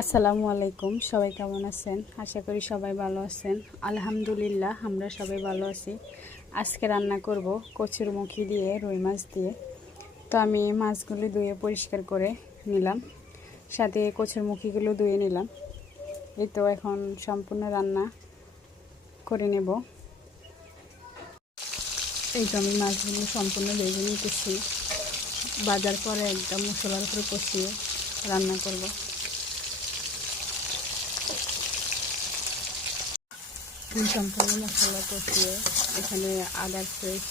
আসসালামু আলাইকুম, সবাই কেমন আছেন? আশা করি সবাই ভালো আছেন। আলহামদুলিল্লাহ, আমরা সবাই ভালো আছি। আজকে রান্না করব কচুরমুখী দিয়ে, রুই মাছ দিয়ে। তো আমি মাছগুলো ধুয়ে পরিষ্কার করে নিলাম, সাথে কচুরমুখীগুলো ধুয়ে নিলাম। এই তো এখন সম্পূর্ণ রান্না করে নেব। এই তো আমি মাছগুলো সম্পূর্ণ ভেজে নিতেছি। ভাজার পরে একদম মশলার উপরে কষিয়ে রান্না করব। সম্পূর্ণ মশলা কষিয়ে এখানে আদার পেস্ট,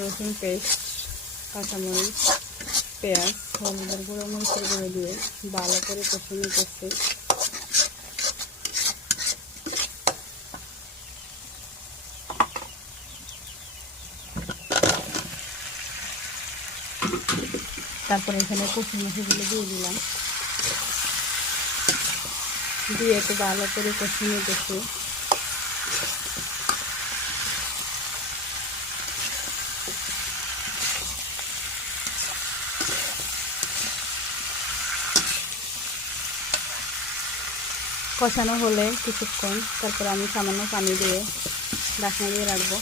রসুন পেস্ট, কাঁচামরিচ, পেঁয়াজ, হলুদের গুঁড়ো, মরিচের গুঁড়ো দিয়ে ভালো করে কষিয়ে নিতেছি। তারপরে এখানে কচুরমুখিগুলো দিয়ে দিলাম, দিয়ে একটু ভালো করে কষিয়ে নিতেছি। কষানো হলে কিছুক্ষণ তারপর আমি সামান্য পানি দিয়ে ঢাকনা দিয়ে রাখবো।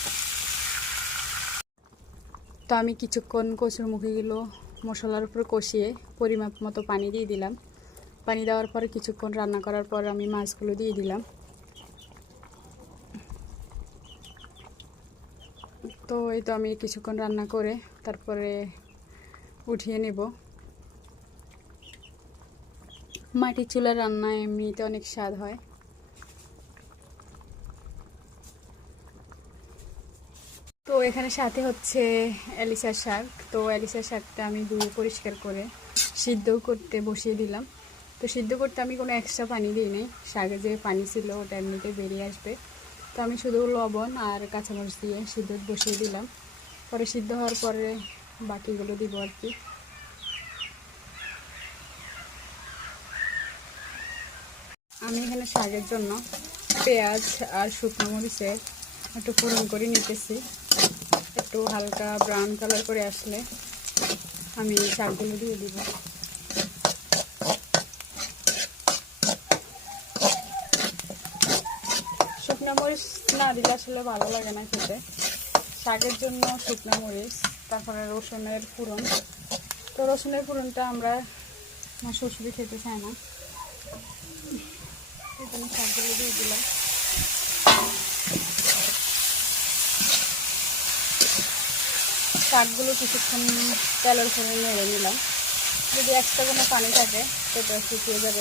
তো আমি কিছুক্ষণ কচুরমুখিগুলো মশলার উপর কষিয়ে পরিমাপ মতো পানি দিয়ে দিলাম। পানি দেওয়ার পরে কিছুক্ষণ রান্না করার পর আমি মাছগুলো দিয়ে দিলাম। তো এই তো আমি কিছুক্ষণ রান্না করে তারপরে উঠিয়ে নেব। মাটির চুলার রান্না এমনিতে অনেক স্বাদ হয়। তো এখানে সাথে হচ্ছে এলিশার শাক। তো এলিশার শাকটা আমি ধুয়ে পরিষ্কার করে সিদ্ধ করতে বসিয়ে দিলাম। তো সিদ্ধ করতে আমি কোনো এক্সট্রা পানি দিইনি, শাকে যে পানি ছিল ওটা এমনিতে বেরিয়ে আসবে। তো আমি শুধু লবণ আর কাঁচামরিচ দিয়ে সিদ্ধ বসিয়ে দিলাম। পরে সিদ্ধ হওয়ার পরে বাকিগুলো দিব আর কি। আমি এখানে শাকের জন্য পেঁয়াজ আর শুকনো মরিচের একটু ফোড়ন করে নিতেছি। একটু হালকা ব্রাউন কালার করে আসলে আমি শাকগুলো দিয়ে দিব। শুকনো মরিচ না দিলে আসলে ভালো লাগে না খেতে। শাকের জন্য শুকনো মরিচ, তারপরে রসুনের ফোড়ন। তো রসুনের ফোড়নটা আমরা আমার শ্বশুরই খেতে চায় না, এই জন্য শাকগুলো দিয়ে দিলাম। শাকগুলো কিছুক্ষণ তেলের উপরে নেড়ে নিলাম। যদি এক্সট্রা কোনো পানি থাকে সেটা শুকিয়ে যাবে